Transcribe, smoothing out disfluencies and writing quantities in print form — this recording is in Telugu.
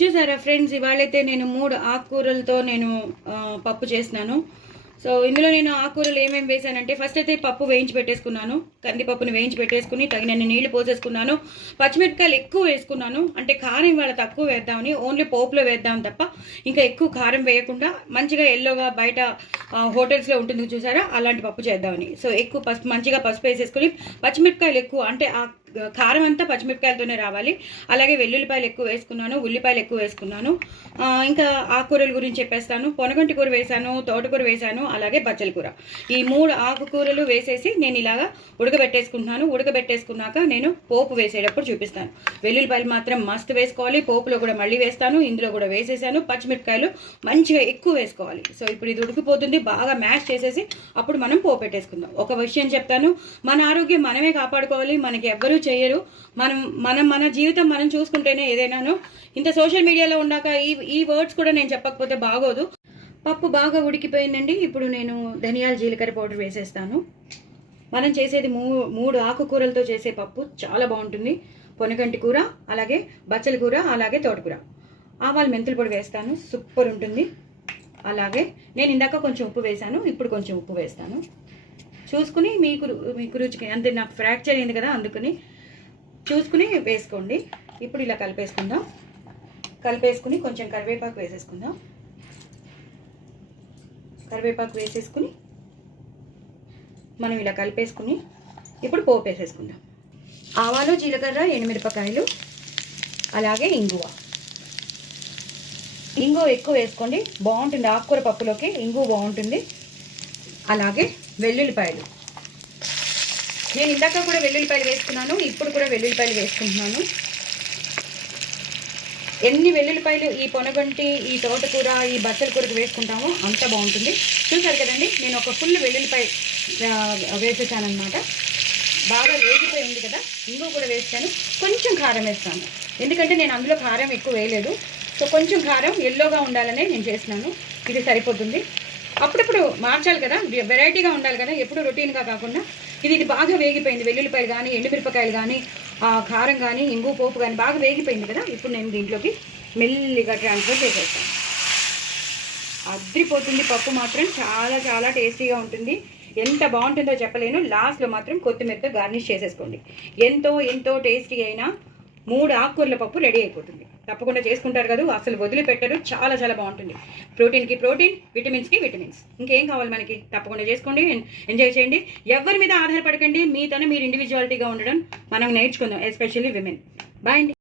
చూసారా ఫ్రెండ్స్, ఇవాళైతే నేను 3 ఆకుకూరలతో నేను పప్పు చేసినాను. సో ఇందులో నేను ఆకుకూరలు ఏమేమి వేసానంటే, ఫస్ట్ అయితే పప్పు వేయించి పెట్టేసుకున్నాను. కందిపప్పుని వేయించి పెట్టేసుకుని తగినన్ని నీళ్లు పోసేసుకున్నాను. పచ్చిమిరపకాయలు ఎక్కువ వేసుకున్నాను, అంటే కారం ఇవాళ తక్కువ వేద్దామని, ఓన్లీ పోపులో వేద్దాం తప్ప ఇంకా ఎక్కువ కారం వేయకుండా మంచిగా ఎల్లోగా బయట హోటల్స్లో ఉంటుంది చూసారా, అలాంటి పప్పు చేద్దామని. సో ఎక్కువ మంచిగా పసుపు వేసేసుకుని, పచ్చిమిరపకాయలు ఎక్కువ, అంటే ఆ కారం అంతా పచ్చిమిరపకాయలతోనే రావాలి. అలాగే వెల్లుల్లిపాయలు ఎక్కువ వేసుకున్నాను, ఉల్లిపాయలు ఎక్కువ వేసుకున్నాను. ఇంకా ఆకుకూరల గురించి చెప్పేస్తాను. పొనగంటి కూర వేసాను, తోటకూర వేసాను, అలాగే బచ్చల కూర. ఈ 3 ఆకుకూరలు వేసేసి నేను ఇలాగా ఉడకబెట్టేసుకుంటున్నాను. ఉడకబెట్టేసుకున్నాక నేను పోపు వేసేటప్పుడు చూపిస్తాను. వెల్లుల్లిపాయలు మాత్రం మస్తు వేసుకోవాలి, పోపులో కూడా మళ్ళీ వేస్తాను, ఇందులో కూడా వేసేసాను. పచ్చిమిరపకాయలు మంచిగా ఎక్కువ వేసుకోవాలి. సో ఇప్పుడు ఇది ఉడికిపోతుంది, బాగా మ్యాష్ చేసేసి అప్పుడు మనం పోపు పెట్టేసుకుందాం. ఒక విషయం చెప్తాను, మన ఆరోగ్యం మనమే కాపాడుకోవాలి, మనకి ఎవ్వరూ చేయరు. మన జీవితం మనం చూసుకుంటేనే ఏదైనాను. ఇంత సోషల్ మీడియాలో ఉన్నాక ఈ వర్డ్స్ కూడా నేను చెప్పకపోతే బాగోదు. పప్పు బాగా ఉడికిపోయిందండి. ఇప్పుడు నేను ధనియాల జీలకర్ర పౌడర్ వేసేస్తాను. మనం చేసేది 3 ఆకుకూరలతో చేసే పప్పు చాలా బాగుంటుంది. పొనగంటి కూర, అలాగే బచ్చల కూర, అలాగే తోటకూర. ఆవాలు మెంతుల పొడి వేస్తాను, సూపర్ ఉంటుంది. అలాగే నేను ఇందాక కొంచెం ఉప్పు వేసాను, ఇప్పుడు కొంచెం ఉప్పు వేస్తాను. చూసుకుని మీకు రుచికి, అంటే నాకు ఫ్రాక్చర్ అయింది కదా, అందుకని చూసుకుని వేసుకోండి. ఇప్పుడు ఇలా కలిపేసుకుందాం. కలిపేసుకుని కొంచెం కరివేపాకు వేసేసుకుందాం. కరివేపాకు వేసేసుకుని మనం ఇలా కలిపేసుకుని ఇప్పుడు పోపు వేసేసుకుందాం. ఆవాలు, జీలకర్ర, ఎండుమిరపకాయలు, అలాగే ఇంగువ. ఇంగువ ఎక్కువ వేసుకోండి, బాగుంటుంది. ఆకుకూర పప్పులోకి ఇంగువ బాగుంటుంది. అలాగే వెల్లుల్లిపాయలు, నేను ఇందాక కూడా వెల్లుల్లిపాయలు వేసుకున్నాను, ఇప్పుడు కూడా వెల్లుల్లిపాయలు వేసుకుంటున్నాను. ఎన్ని వెల్లుల్లిపాయలు ఈ పొనగంటి, ఈ తోటకూర, ఈ బచ్చల కూరకు వేసుకుంటామో అంత బాగుంటుంది. చూసారు కదండి, నేను ఒక ఫుల్ వెల్లుల్లిపాయ వేసేసాను అనమాట. బాగా వేగిపోయి ఉంది కదా, ఇంగువ కూడా వేస్తాను. కొంచెం కారం వేస్తాను, ఎందుకంటే నేను అందులో కారం ఎక్కువ వేయలేదు. సో కొంచెం కారం ఎల్లోగా ఉండాలనే నేను చేసినాను. ఇది సరిపోతుంది. అప్పుడప్పుడు మార్చాలి కదా, వెరైటీగా ఉండాలి కదా, ఎప్పుడు రొటీన్గా కాకుండా. ఇది బాగా వేగిపోయింది. వెల్లుల్లిపాయలు కానీ, ఎండుమిరపకాయలు కానీ, కారం కానీ, ఇంగు పోపు కానీ బాగా వేగిపోయింది కదా. ఇప్పుడు నేను దీంట్లోకి మెల్లిగా ట్రాన్స్ఫర్ చేసేస్తాను. అద్రిపోతుంది. పప్పు మాత్రం చాలా చాలా టేస్టీగా ఉంటుంది. ఎంత బాగుంటుందో చెప్పలేను. లాస్ట్లో మాత్రం కొత్తిమీరతో గార్నిష్ చేసేసుకోండి. ఎంతో ఎంతో టేస్టీ అయినా 3 ఆకుకూరల పప్పు రెడీ అయిపోతుంది. తప్పకుండా చేసుకుంటారు కదా, అసలు వదిలిపెట్టరు. చాలా చాలా బాగుంటుంది. ప్రోటీన్కి ప్రోటీన్, విటమిన్స్కి విటమిన్స్. ఇంకేం కావాలి మనకి? తప్పకుండా చేసుకోండి, ఎంజాయ్ చేయండి. ఎవరి మీద ఆధారపడకండి. మీతోనే మీరు ఇండివిజువాలిటీగా ఉండడం మనం నేర్చుకుందాం, ఎస్పెషల్లీ విమెన్. బాయ్ అండి.